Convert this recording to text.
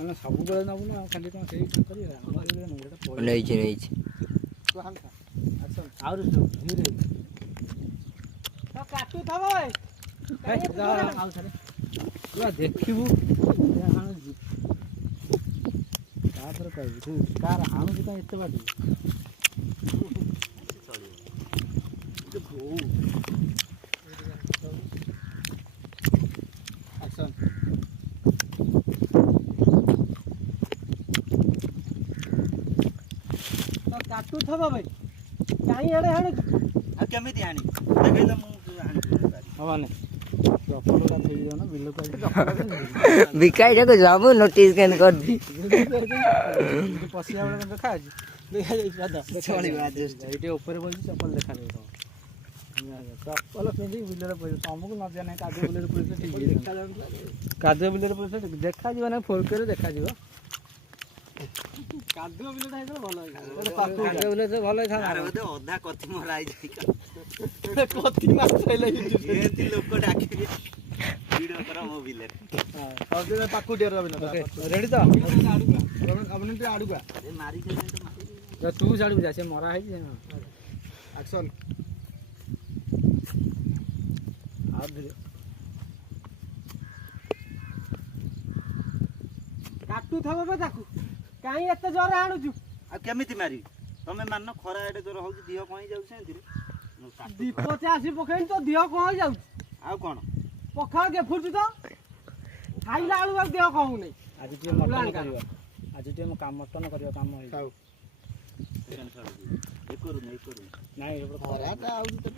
ମାନେ ସବୁବେଳେ ନବୁ ନା ଖାଲି କ'ଣ ସେଇ କରିବା ନେଇଛି ନେଇଛି ଆହୁରି ଧୀରେ କାଟୁଥବ ଆଉ ଥରେ ପୁରା ଦେଖିବୁ ହାଣୁଛି ତାପରେ କହିବୁ ତୁ କାହାର ହାଣୁଛୁ କାଇଁ ଏତେ ବାଟ କାଟୁଥବ ଭାଇ କାହିଁ ଆଡ଼େ ହାଣୁଛୁ ଆଉ କେମିତି ଆଣି ଦେଖେଇଲେ ମୁଁ ହବନି ଚପଲଟା ଥୋଇଦିଅ ନା ବିଲକୁ ବିକାଇ ଯାକ ସବୁ ନୋଟିସ୍ କେନ୍ କରିଦି ପଶିଲା ବେଳେ ଦେଖାଯାଉଛି ଦେଖାଯାଉଛି ଏଇଠି ଉପରେ ବସିଛି ଚପଲ ଦେଖାଯାଉଥିବ ଚପଲ ପିନ୍ଧିକି ବିଲରେ ପଡ଼ିବ ତମକୁ ନଜର ନାହିଁ କାଦୁଅ ବିଲରେ ପଡ଼ିଲେ ଠିକ୍ ଦେଖାଯାଉଥିଲା କାଦୁଅ ବିଲରେ ପଡ଼ିଲେ ଦେଖାଯିବ ନା ଫୋଲ୍କରେ ଦେଖାଯିବ କାଦୁଅ ବିଲଟା ହେଇଥିଲେ ଭଲ କାଦୁଅ ବିଲରେ ଭଲ ହେଇଥାନ୍ତା ଅଧା କଥି ମରା ହେଇଛି କତି ମାଛ ହେଲେ ଏମିତି ଲୋକ ଡାକିବେ ଭିଡ଼ିଓ କର ମୋ ବିଲରେ ପାଖକୁ ଟିକେ ରେଡ଼ି ତ ଆପଣ ଟିକେ ଆଡ଼ୁକା ତୁ ଛାଡ଼ିବୁ ଯା ସେ ମରା ହେଇଛି ଆକ୍ସନ୍ ଆଉ ଧୀରେ କାଟୁଥବ ବା ତାକୁ କାହିଁ ଏତେ ଜୋରରେ ଆଣୁଛୁ ଆଉ କେମିତି ମାରିବି ତମେ ମାନ ଖରା ଏଡ଼େ ଜୋର ହଉଛି ଦିହ କଣ ହେଇଯାଉଛି ସେମିତିରେ ଦୀପ ଚାଷି ପକେଇନି ତ ଦେହ କଣ ହେଇଯାଉଛି ଆଉ କଣ ପଖାଳ ଗେଫୁଛୁ ତ ଖାଇଲା ବେଳକୁ ଆଉ ଦେହ କଣ ହଉନି ଆଜି ଟିକେ ମଟନ କରିବା ଆଜି ଟିକେ ମଟନ କରିବା କାମ ହେଇଯାଉ ଏ କରୁନି ନାଇଁ